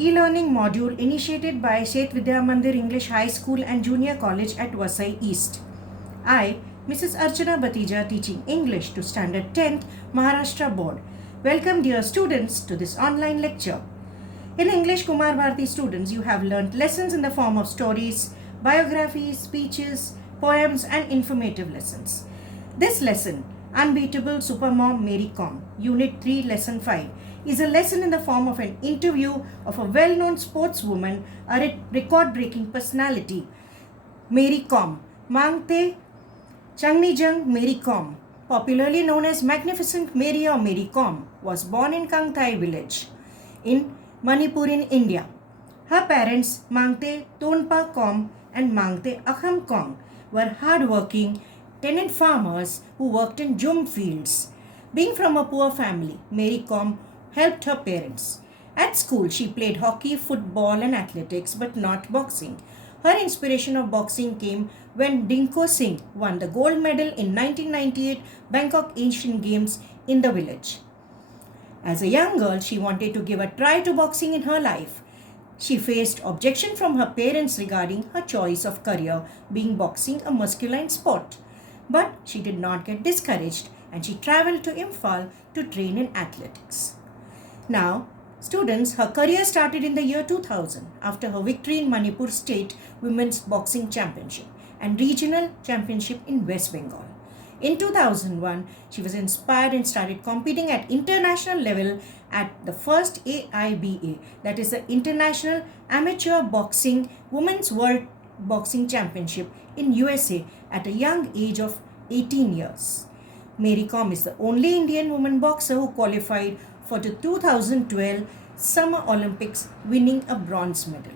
e-learning module initiated by Shet Vidya Mandir English High School and Junior College at Vasai East. I, Mrs. Archana Bathija, teaching English to Standard 10th Maharashtra Board. Welcome dear students to this online lecture. In English Kumar Bharati students, you have learnt lessons in the form of stories, biographies, speeches, poems and informative lessons. This lesson, Unbeatable Supermom Mary Com, Unit 3, Lesson 5, is a lesson in the form of an interview of a well-known sportswoman, a record-breaking personality, Mary Com, Mangte Changnijang Mary Com, popularly known as Magnificent Mary or Mary Com, was born in Kangthai village in Manipur in India. Her parents, Mangte Tonpa Com and Mangte Akham Kong, were hard-working tenant farmers who worked in jum fields. Being from a poor family, Mary Com helped her parents. At school, she played hockey, football and athletics but not boxing. Her inspiration of boxing came when Dinko Singh won the gold medal in 1998 Bangkok Asian Games in the village. As a young girl, she wanted to give a try to boxing in her life. She faced objection from her parents regarding her choice of career being boxing a masculine sport. But she did not get discouraged and she travelled to Imphal to train in athletics. Now, students, her career started in the year 2000 after her victory in Manipur State Women's Boxing Championship and Regional Championship in West Bengal. In 2001, she was inspired and started competing at international level at the first AIBA, that is the International Amateur Boxing Women's World Boxing Championship in USA at a young age of 18 years. Mary Com is the only Indian woman boxer who qualified for the 2012 Summer Olympics, winning a bronze medal.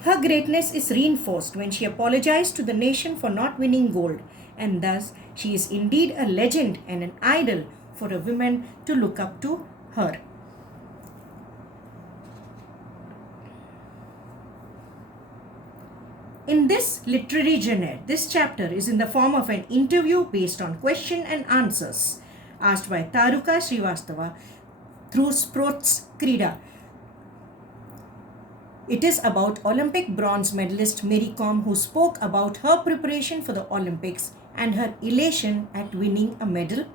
Her greatness is reinforced when she apologized to the nation for not winning gold, and thus she is indeed a legend and an idol for a woman to look up to her. In this literary genre, this chapter is in the form of an interview based on question and answers asked by Taruka Srivastava through Sports Krida. It is about Olympic bronze medalist Mary Com, who spoke about her preparation for the Olympics and her elation at winning a medal.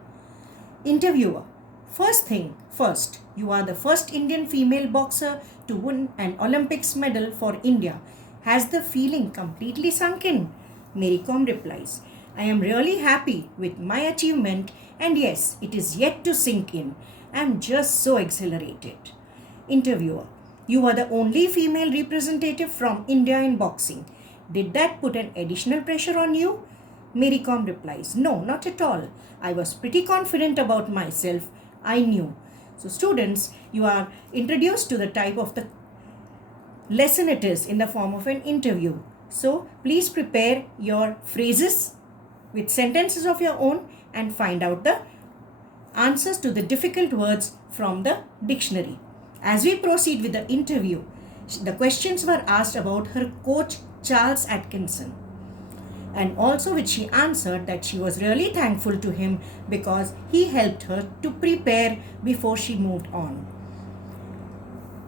Interviewer: first thing first, you are the first Indian female boxer to win an Olympics medal for India. Has the feeling completely sunk in? Mary Com replies, I am really happy with my achievement, and yes, it is yet to sink in. I am just so exhilarated. Interviewer: you are the only female representative from India in boxing. Did that put an additional pressure on you? Mary Com replies, no, not at all. I was pretty confident about myself. I knew. So students, you are introduced to the type of the lesson it is in the form of an interview. So please prepare your phrases with sentences of your own and find out the answers to the difficult words from the dictionary. As we proceed with the interview, the questions were asked about her coach Charles Atkinson, and also which she answered that she was really thankful to him because he helped her to prepare before she moved on.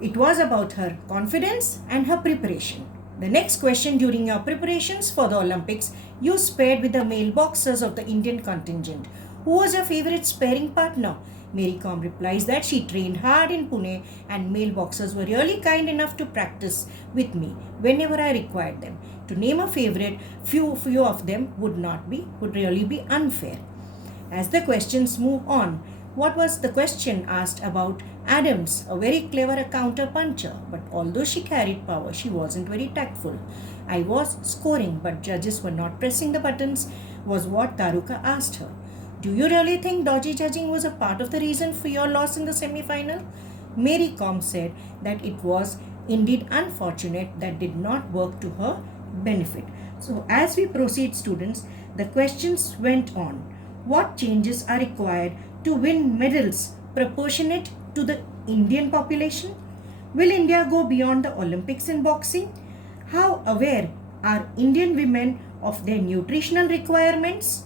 It was about her confidence and her preparation. The next question: during your preparations for the Olympics, you spared with the male boxers of the Indian contingent. Who was your favorite sparring partner? Mary Com replies that she trained hard in Pune and male boxers were really kind enough to practice with me whenever I required them. To name a favorite, few of them would really be unfair. As the questions move on, what was the question asked about Adams, a very clever counter puncher, but although she carried power, she wasn't very tactful. I was scoring, but judges were not pressing the buttons, was what Taruka asked her. Do you really think dodgy judging was a part of the reason for your loss in the semi-final? Mary Com said that it was indeed unfortunate that did not work to her benefit. So as we proceed, students, the questions went on. What changes are required to win medals proportionate to the Indian population? Will India go beyond the Olympics in boxing? How aware are Indian women of their nutritional requirements?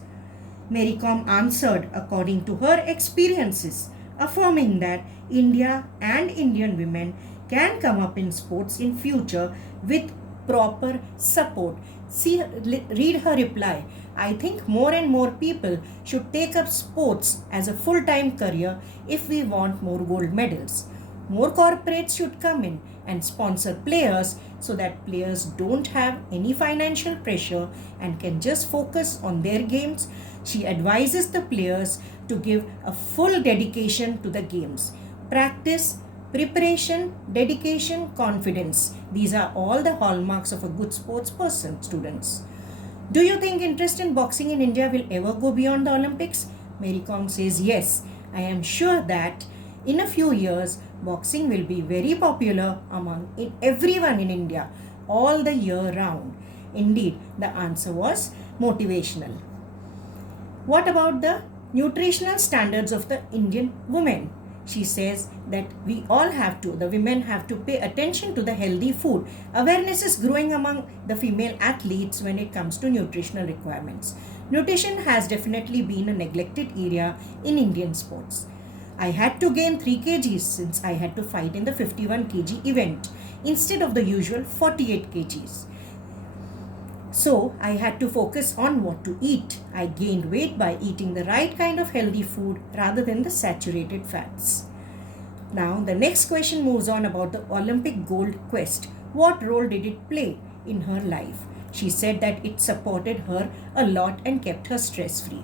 Mary Com answered according to her experiences, affirming that India and Indian women can come up in sports in future with proper support. Read her reply. I think more and more people should take up sports as a full-time career if we want more gold medals. More corporates should come in and sponsor players so that players don't have any financial pressure and can just focus on their games. She advises the players to give a full dedication to the games. Practice, preparation, dedication, confidence. These are all the hallmarks of a good sports person, students. Do you think interest in boxing in India will ever go beyond the Olympics? Mary Kom says yes. I am sure that in a few years, boxing will be very popular among everyone in India all the year round. Indeed, the answer was motivational. What about the nutritional standards of the Indian women? She says that the women have to pay attention to the healthy food. Awareness is growing among the female athletes when it comes to nutritional requirements. Nutrition has definitely been a neglected area in Indian sports. I had to gain 3 kgs since I had to fight in the 51 kg event instead of the usual 48 kgs. So I had to focus on what to eat. I gained weight by eating the right kind of healthy food rather than the saturated fats. Now the next question moves on about the Olympic gold quest. What role did it play in her life? She said that it supported her a lot and kept her stress-free.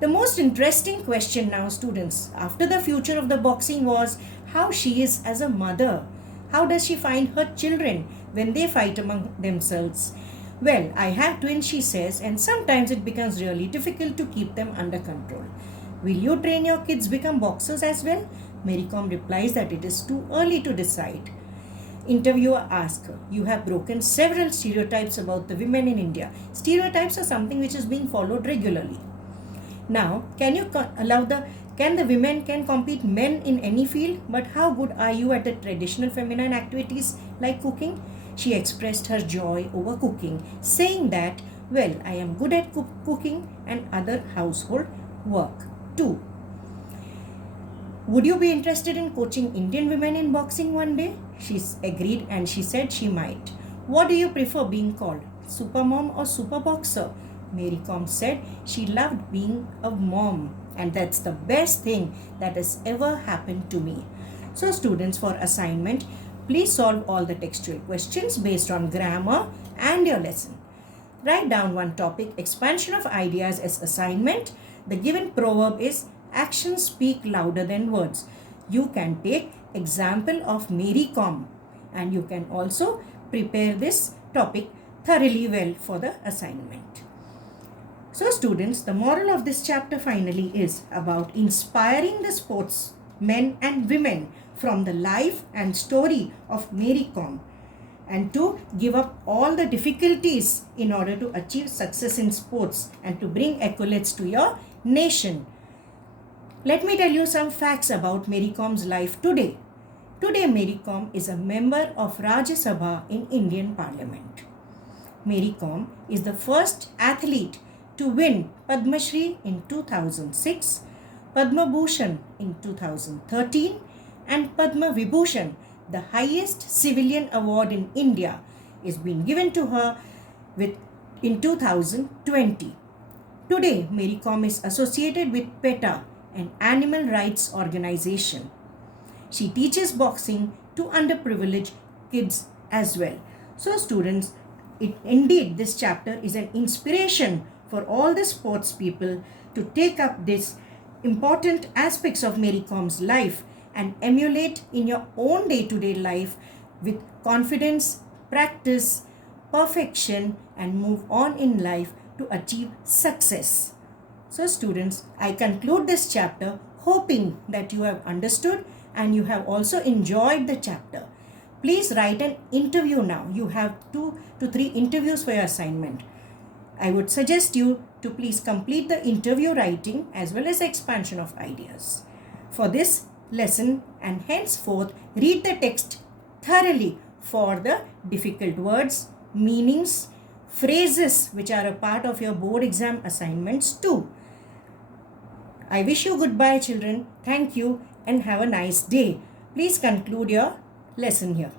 The most interesting question now, students, after the future of the boxing was how she is as a mother. How does she find her children when they fight among themselves? Well, I have twins, she says, and sometimes it becomes really difficult to keep them under control. Will you train your kids become boxers as well? Mary Kom replies that it is too early to decide. Interviewer asks her, you have broken several stereotypes about the women in India. Stereotypes are something which is being followed regularly. Now, can the women can compete men in any field? But how good are you at the traditional feminine activities like cooking? She expressed her joy over cooking, saying that, well, I am good at cooking and other household work too. Would you be interested in coaching Indian women in boxing one day? She agreed and she said she might. What do you prefer being called, super mom or super boxer? Mary Kom said she loved being a mom and that's the best thing that has ever happened to me. So students, for assignment, please solve all the textual questions based on grammar and your lesson. Write down one topic, expansion of ideas as assignment. The given proverb is actions speak louder than words. You can take example of Mary Kom and you can also prepare this topic thoroughly well for the assignment. So students, the moral of this chapter finally is about inspiring the sportsmen and women from the life and story of Mary Kom and to give up all the difficulties in order to achieve success in sports and to bring accolades to your nation. Let me tell you some facts about Mary Kom's life today. Today Mary Kom is a member of Rajya Sabha in Indian Parliament. Mary Kom is the first athlete to win Padma Shri in 2006, Padma Bhushan in 2013 and Padma Vibhushan, the highest civilian award in India, is being given to her in 2020. Today, Mary Kom is associated with PETA, an animal rights organization. She teaches boxing to underprivileged kids as well. So students, indeed this chapter is an inspiration for all the sports people to take up these important aspects of Mary Kom's life and emulate in your own day-to-day life with confidence, practice, perfection and move on in life to achieve success. So students, I conclude this chapter hoping that you have understood and you have also enjoyed the chapter. Please write an interview now. You have 2 to 3 interviews for your assignment. I would suggest you to please complete the interview writing as well as expansion of ideas. For this lesson and henceforth read the text thoroughly for the difficult words, meanings, phrases which are a part of your board exam assignments too. I wish you goodbye children. Thank you and have a nice day. Please conclude your lesson here.